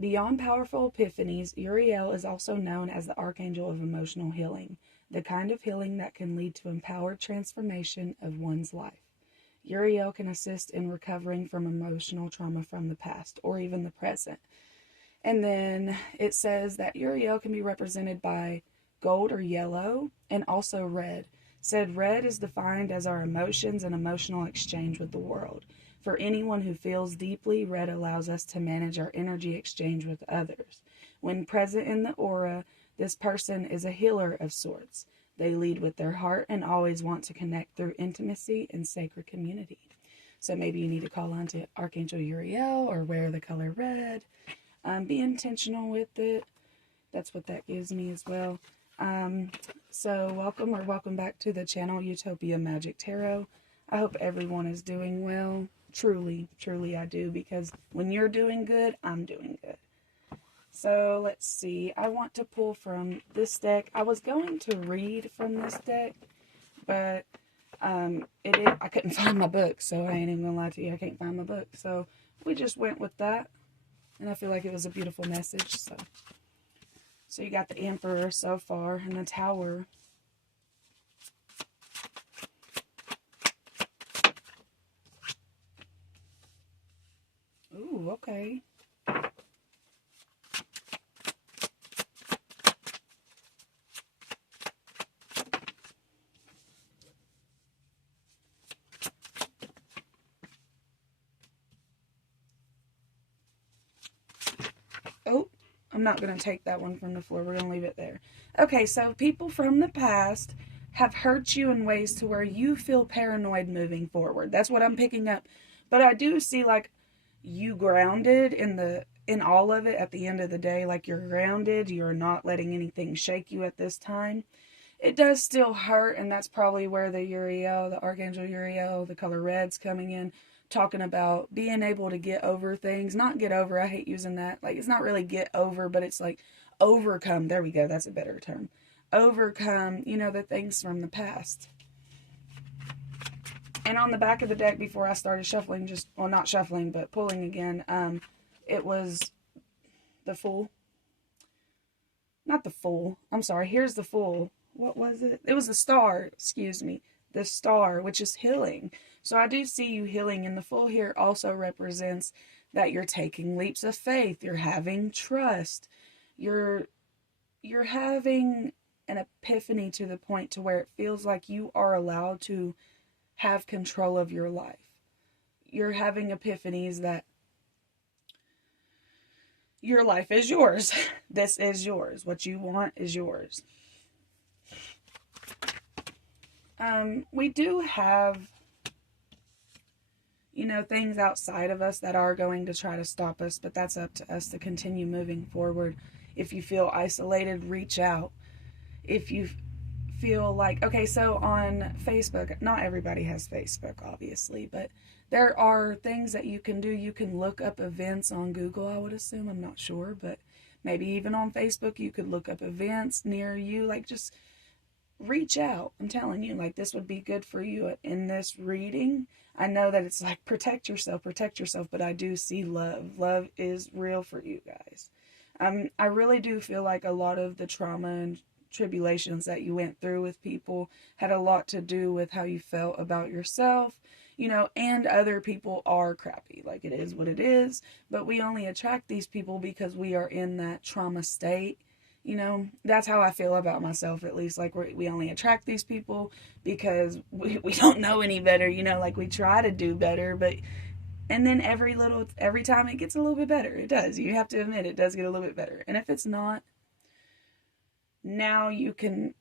Beyond powerful epiphanies, Uriel is also known as the Archangel of Emotional Healing, the kind of healing that can lead to empowered transformation of one's life. Uriel can assist in recovering from emotional trauma from the past or even the present. And then it says that Uriel can be represented by gold or yellow and also red. Said red is defined as our emotions and emotional exchange with the world. For anyone who feels deeply, red allows us to manage our energy exchange with others. When present in the aura, this person is a healer of sorts. They lead with their heart and always want to connect through intimacy and sacred community. So maybe you need to call on to Archangel Uriel or wear the color red. Be intentional with it. That's what that gives me as well. So welcome back to the channel Utopia Magic Tarot. I hope everyone is doing well. Truly, truly I do, because when you're doing good, I'm doing good. So let's see. I want to pull from this deck. I was going to read from this deck, but I couldn't find my book, so I ain't even gonna lie to you. I can't find my book. So we just went with that. And I feel like it was a beautiful message. So you got the Emperor so far and the Tower. Ooh, okay. Oh, I'm not going to take that one from the floor. We're going to leave it there. Okay, so people from the past have hurt you in ways to where you feel paranoid moving forward. That's what I'm picking up. But I do see like you grounded in all of it at the end of the day. Like you're grounded. You're not letting anything shake you at this time. It does still hurt, and that's probably where the Uriel, the Archangel Uriel, the color red's coming in, talking about being able to get over things. Not get over, I hate using that. Like, it's not really get over, but it's like overcome. There we go, that's a better term. Overcome, the things from the past. And on the back of the deck, before I started shuffling, not shuffling, but pulling again, it was the Fool. Not the Fool. I'm sorry, here's the Fool. What was it? It was the Star, excuse me. The Star, which is healing. So I do see you healing, and the Fool here also represents that you're taking leaps of faith. You're having trust. You're having an epiphany to the point to where it feels like you are allowed to have control of your life. You're having epiphanies that your life is yours. This is yours. What you want is yours. We do have, things outside of us that are going to try to stop us, but that's up to us to continue moving forward. If you feel isolated, reach out. If you feel like, okay, so on Facebook, not everybody has Facebook, obviously, but there are things that you can do. You can look up events on Google, I would assume. I'm not sure, but maybe even on Facebook, you could look up events near you. Like, just reach out. I'm telling you, like, this would be good for you in this reading. I know that it's like protect yourself, but I do see love. Love is real for you guys. I really do feel like a lot of the trauma and tribulations that you went through with people had a lot to do with how you felt about yourself, and other people are crappy. Like, it is what it is, but we only attract these people because we are in that trauma state. That's how I feel about myself, at least. Like, we only attract these people because we don't know any better, like, we try to do better, but, and then every time it gets a little bit better. It does. You have to admit, it does get a little bit better. And if it's not, now you can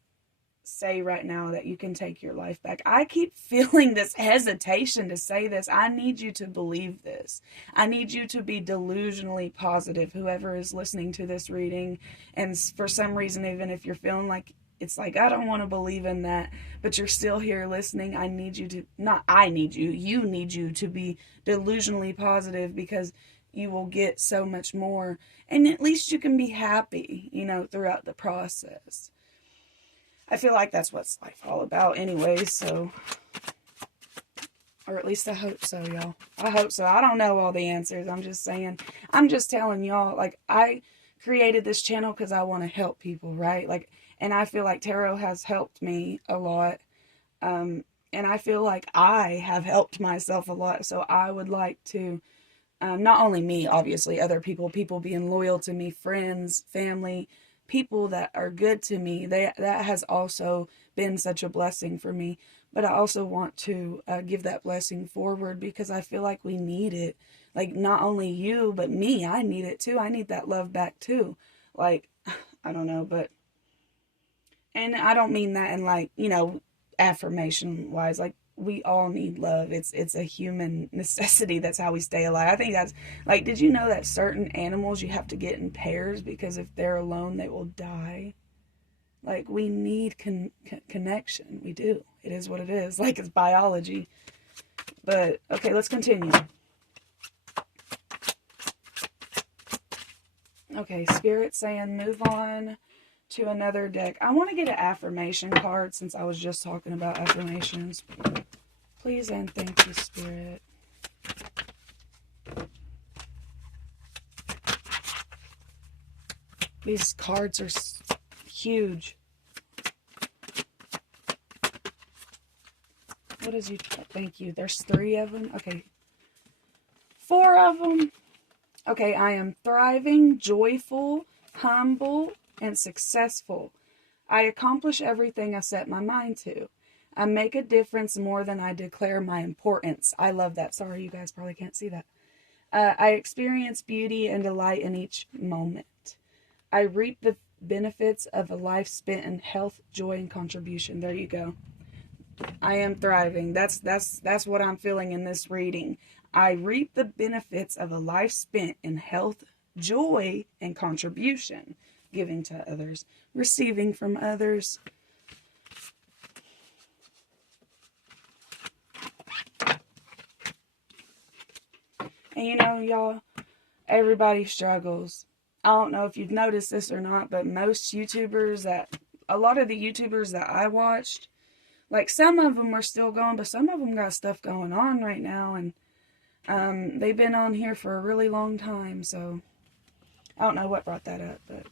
say right now that you can take your life back. I keep feeling this hesitation to say this. I need you to believe this. I need you to be delusionally positive, whoever is listening to this reading. And for some reason, even if you're feeling like it's like, I don't want to believe in that, but you're still here listening, I need you to, not I need you need you to be delusionally positive, because you will get so much more. And at least you can be happy, throughout the process. I feel like that's what life's all about anyways, so Or at least I hope so, y'all. I hope so. I don't know all the answers. I'm just saying. I'm just telling y'all, like, I created this channel because I want to help people, right? Like, and I feel like tarot has helped me a lot. And I feel like I have helped myself a lot. So I would like to, not only me, obviously, other people being loyal to me, friends, family, people that are good to me. That has also been such a blessing for me. But I also want to give that blessing forward because I feel like we need it. Like, not only you, but me. I need it too. I need that love back too. Like, I don't know, but... And I don't mean that in, like, affirmation wise. Like, we all need love. It's a human necessity. That's how we stay alive. I think that's, like, did you know that certain animals you have to get in pairs because if they're alone, they will die? Like, we need connection. We do. It is what it is. Like, it's biology. But, okay, let's continue. Okay, Spirit saying move on to another deck. I want to get an affirmation card since I was just talking about affirmations. Please and thank you, Spirit. These cards are huge. What is you? Thank you. There's 3 of them. Okay. 4 of them. Okay, I am thriving, joyful, humble, and successful. I accomplish everything I set my mind to. I make a difference more than I declare my importance. I love that. Sorry, you guys probably can't see that. I experience beauty and delight in each moment. I reap the benefits of a life spent in health, joy, and contribution. There you go. I am thriving. That's what I'm feeling in this reading. I reap the benefits of a life spent in health, joy, and contribution. Giving to others, receiving from others. And y'all, everybody struggles. I don't know if you've noticed this or not, but most YouTubers a lot of the YouTubers that I watched, like, some of them are still going, but some of them got stuff going on right now, and they've been on here for a really long time, so I don't know what brought that up, but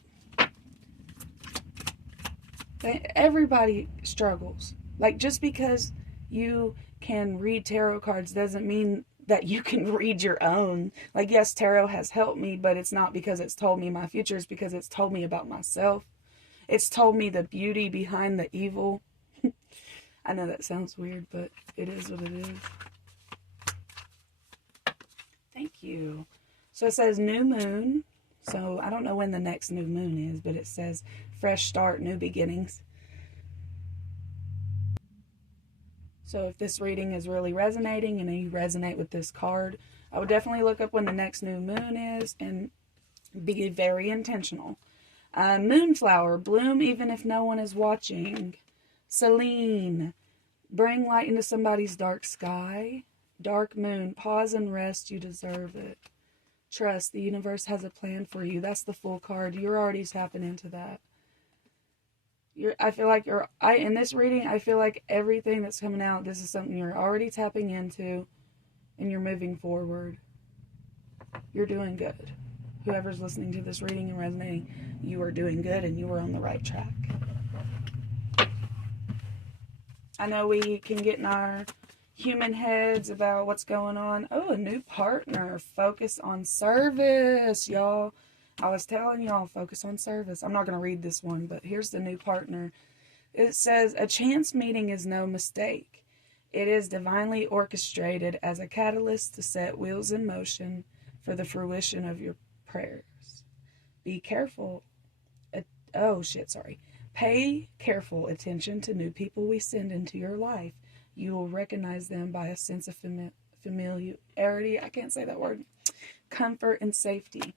everybody struggles. Like, just because you can read tarot cards doesn't mean that you can read your own. Like, yes, tarot has helped me, but it's not because it's told me my future. It's because it's told me about myself. It's told me the beauty behind the evil. I know that sounds weird, but it is what it is. Thank you. So it says new moon. So I don't know when the next new moon is, but it says fresh start, new beginnings. So if this reading is really resonating and you resonate with this card, I would definitely look up when the next new moon is and be very intentional. Moonflower, bloom even if no one is watching. Celine, bring light into somebody's dark sky. Dark moon, pause and rest, you deserve it. Trust, the universe has a plan for you. That's the full card. You're already tapping into that. I feel like in this reading, I feel like everything that's coming out, this is something you're already tapping into and you're moving forward. You're doing good. Whoever's listening to this reading and resonating, you are doing good and you are on the right track. I know we can get in our human heads about what's going on. Oh, a new partner. Focus on service, y'all. I was telling y'all, focus on service. I'm not going to read this one, but here's the new partner. It says, a chance meeting is no mistake. It is divinely orchestrated as a catalyst to set wheels in motion for the fruition of your prayers. Be careful. Pay careful attention to new people we send into your life. You will recognize them by a sense of familiarity. I can't say that word. Comfort and safety.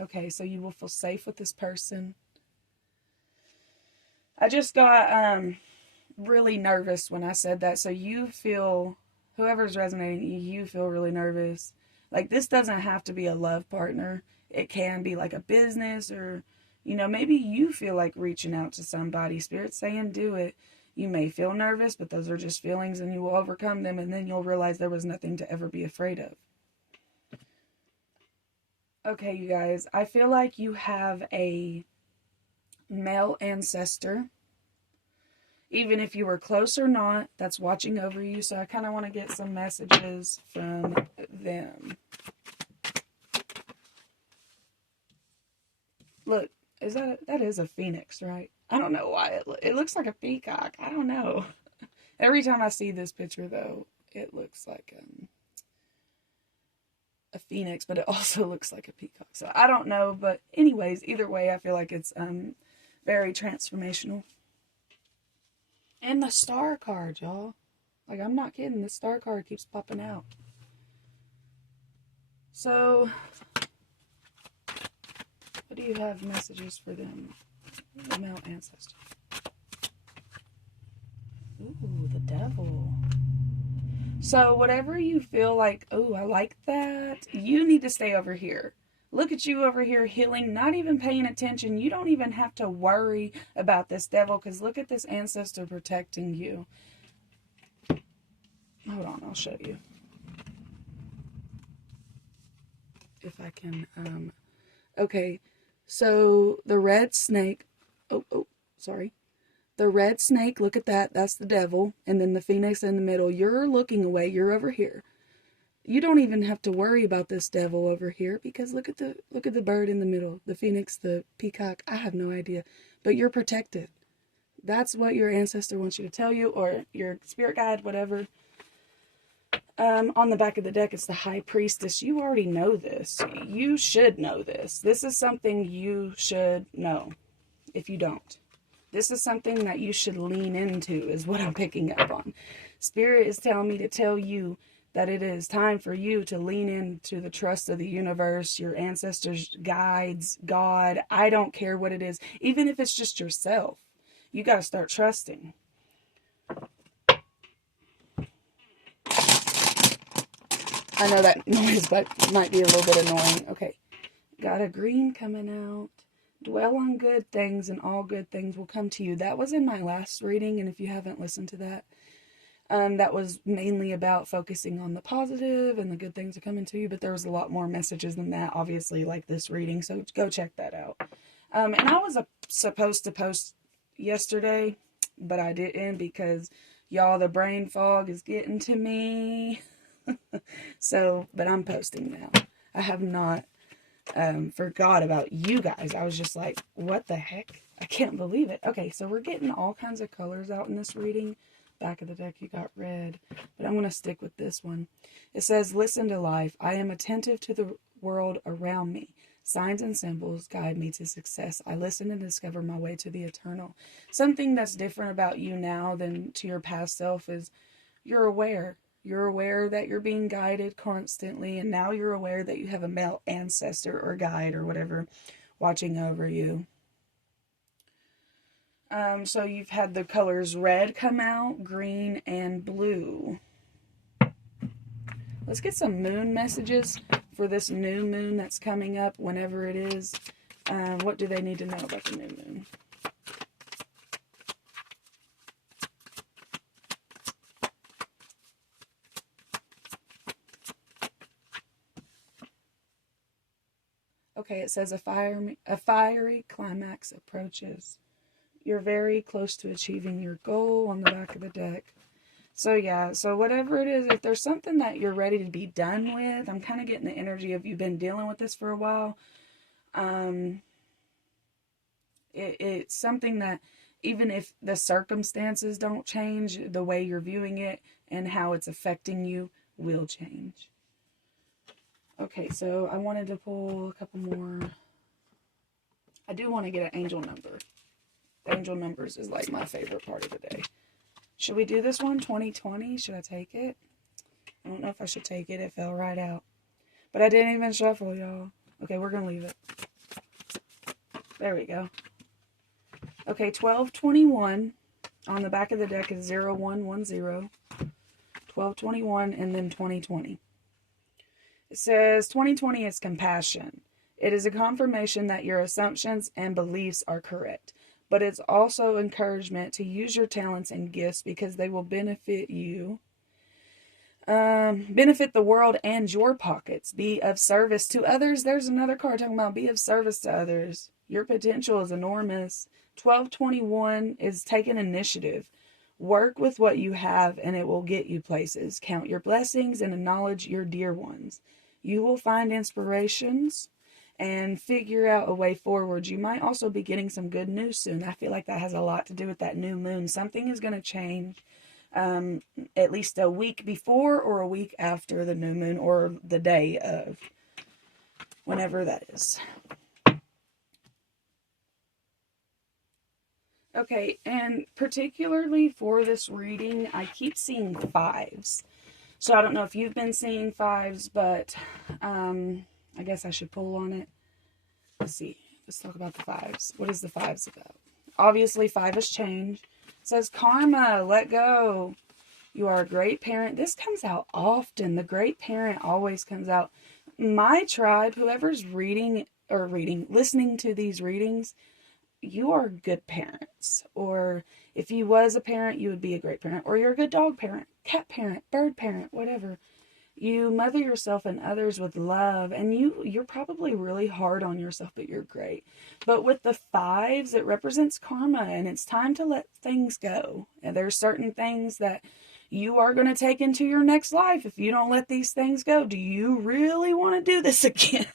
Okay, so you will feel safe with this person. I just got really nervous when I said that. So you feel, whoever's resonating, you feel really nervous. Like, this doesn't have to be a love partner. It can be like a business or, maybe you feel like reaching out to somebody. Spirit's saying do it. You may feel nervous, but those are just feelings, and you will overcome them, and then you'll realize there was nothing to ever be afraid of. Okay, you guys, I feel like you have a male ancestor, even if you were close or not, that's watching over you. So I kind of want to get some messages from them. Look, that is a phoenix, right? I don't know why it looks like a peacock. I don't know. Every time I see this picture, though, it looks like a phoenix, but it also looks like a peacock. So I don't know, but anyways, either way, I feel like it's very transformational. And the star card, y'all. Like, I'm not kidding. The star card keeps popping out. So, what do you have messages for them? The male ancestor. Ooh, the devil. So, whatever you feel like, oh, I like that, you need to stay over here. Look at you over here healing, not even paying attention. You don't even have to worry about this devil, because look at this ancestor protecting you. Hold on, I'll show you. If I can, okay. So the red snake, sorry. The red snake, look at that, that's the devil. And then the phoenix in the middle, you're looking away, you're over here. You don't even have to worry about this devil over here, because look at the bird in the middle, the phoenix, the peacock, I have no idea. But you're protected. That's what your ancestor wants you to tell you, or your spirit guide, whatever. On the back of the deck, it's the high priestess. You already know this. You should know this. This is something you should know if you don't. This is something that you should lean into, is what I'm picking up on. Spirit is telling me to tell you that it is time for you to lean into the trust of the universe, your ancestors, guides, God. I don't care what it is. Even if it's just yourself, you got to start trusting. I know that noise, but might be a little bit annoying. Okay. Got a green coming out. Dwell on good things, and all good things will come to you. That was in my last reading, and if you haven't listened to that, that was mainly about focusing on the positive and the good things are coming to you, but there was a lot more messages than that, obviously, like this reading, so go check that out. And I was supposed to post yesterday, but I didn't, because, y'all, the brain fog is getting to me. So, but I'm posting now. I have not forgot about you guys. I was just like, what the heck? I can't believe it. Okay, so we're getting all kinds of colors out in this reading. Back of the deck, you got red, but I'm going to stick with this one. It says, listen to life. I am attentive to the world around me. Signs and symbols guide me to success. I listen and discover my way to the eternal. Something that's different about you now than to your past self is you're aware. You're aware that you're being guided constantly, and now you're aware that you have a male ancestor or guide or whatever watching over you. So you've had the colors red come out, green, and blue. Let's get some moon messages for this new moon that's coming up, whenever it is. What do they need to know about the new moon? Okay, it says a fiery climax approaches. You're very close to achieving your goal on the back of the deck. So yeah, so whatever it is, if there's something that you're ready to be done with, I'm kind of getting the energy of you've been dealing with this for a while. It's something that even if the circumstances don't change, the way you're viewing it and how it's affecting you will change. Okay, so I wanted to pull a couple more. I do want to get an angel number. Angel numbers is like my favorite part of the day. Should we do this one? 2020? Should I take it? I don't know if I should take it. It fell right out. But I didn't even shuffle, y'all. Okay, we're going to leave it. There we go. Okay, 1221. On the back of the deck is 0110. 1221 and then 2020. It says 2020 is compassion. It is a confirmation that your assumptions and beliefs are correct. but it's also encouragement to use your talents and gifts because they will benefit you, benefit the world and your pockets. Be of service to others. There's another card talking about be of service to others. Your potential is enormous. 1221 is take an initiative. Work with what you have and it will get you places. Count your blessings and acknowledge your dear ones. You will find inspirations and figure out a way forward. You might also be getting some good news soon. I feel like that has a lot to do with that new moon. Something is going to change at least a week before or a week after the new moon, or the day of, whenever that is. Okay, and particularly for this reading, I keep seeing fives. So I don't know if you've been seeing fives, but I guess I should pull on it. Let's see. Let's talk about the fives. What is the fives about? Obviously, 5 is change. It says karma, let go. You are a great parent. This comes out often. The great parent always comes out. My tribe, whoever's listening to these readings, you are good parents. Or if you was a parent, you would be a great parent. Or you're a good dog parent, cat parent, bird parent, whatever. You mother yourself and others with love, and you're probably really hard on yourself, but you're great. But with the fives, it represents karma, and it's time to let things go. And there's certain things that you are going to take into your next life if you don't let these things go. Do you really want to do this again?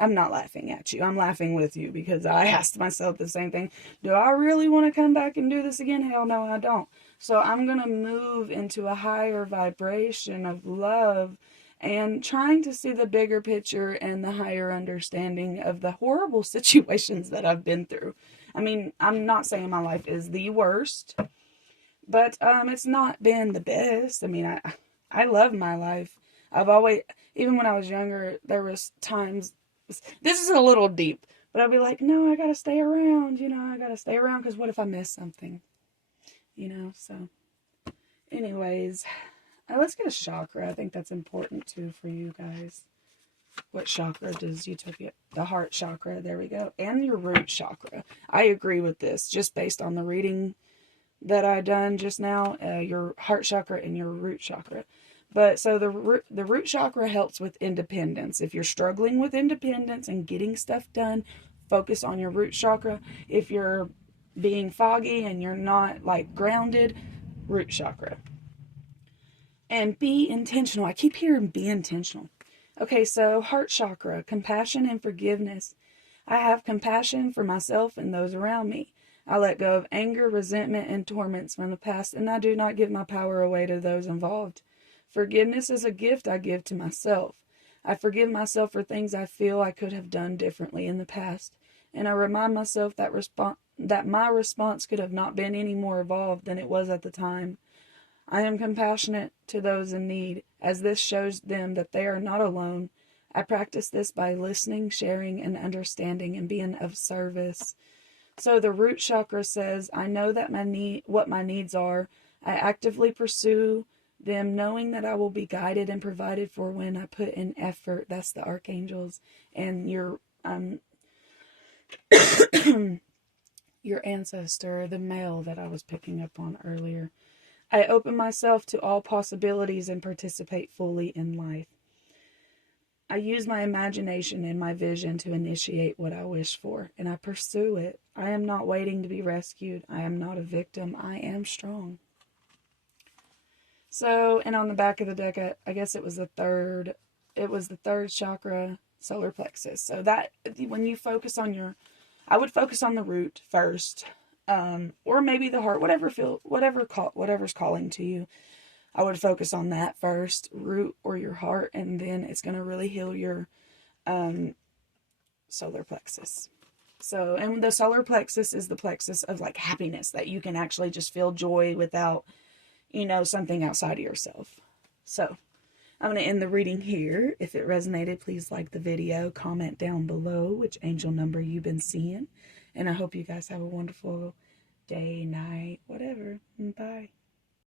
I'm not laughing at you. I'm laughing with you because I asked myself the same thing. Do I really want to come back and do this again? Hell no, I don't. So I'm going to move into a higher vibration of love and trying to see the bigger picture and the higher understanding of the horrible situations that I've been through. I mean, I'm not saying my life is the worst, but it's not been the best. I mean, I love my life. I've always, even when I was younger, there was times, this is a little deep, but I'd be like, no, I got to stay around, I got to stay around because what if I miss something? So anyways, let's get a chakra. I think that's important too for you guys. What chakra does Utopia? The heart chakra. There we go. And your root chakra. I agree with this just based on the reading that I done just now. Your heart chakra and your root chakra. But so the root chakra helps with independence. If you're struggling with independence and getting stuff done, focus on your root chakra. If you're being foggy and you're not like grounded, root chakra. And be intentional. I keep hearing be intentional. Okay, so heart chakra, compassion and forgiveness. I have compassion for myself and those around me. I let go of anger, resentment, and torments from the past, and I do not give my power away to those involved. Forgiveness is a gift I give to myself. I forgive myself for things I feel I could have done differently in the past, and I remind myself that my response could have not been any more evolved than it was at the time. I am compassionate to those in need, as this shows them that they are not alone. I practice this by listening, sharing, and understanding, and being of service. So the root chakra says, I know that what my needs are. I actively pursue them, knowing that I will be guided and provided for when I put in effort. That's the archangels and your your ancestor, the male that I was picking up on earlier. I open myself to all possibilities and participate fully in life. I use my imagination and my vision to initiate what I wish for, and I pursue it. I am not waiting to be rescued. I am not a victim. I am strong. So, and on the back of the deck, I guess it was the third chakra, solar plexus. So that, when you focus on I would focus on the root first, or maybe the heart, whatever's calling to you. I would focus on that first, root or your heart, and then it's going to really heal your solar plexus. So, and the solar plexus is the plexus of like happiness, that you can actually just feel joy without, something outside of yourself. So, I'm going to end the reading here. If it resonated, please like the video, comment down below which angel number you've been seeing. And I hope you guys have a wonderful day, night, whatever. Bye.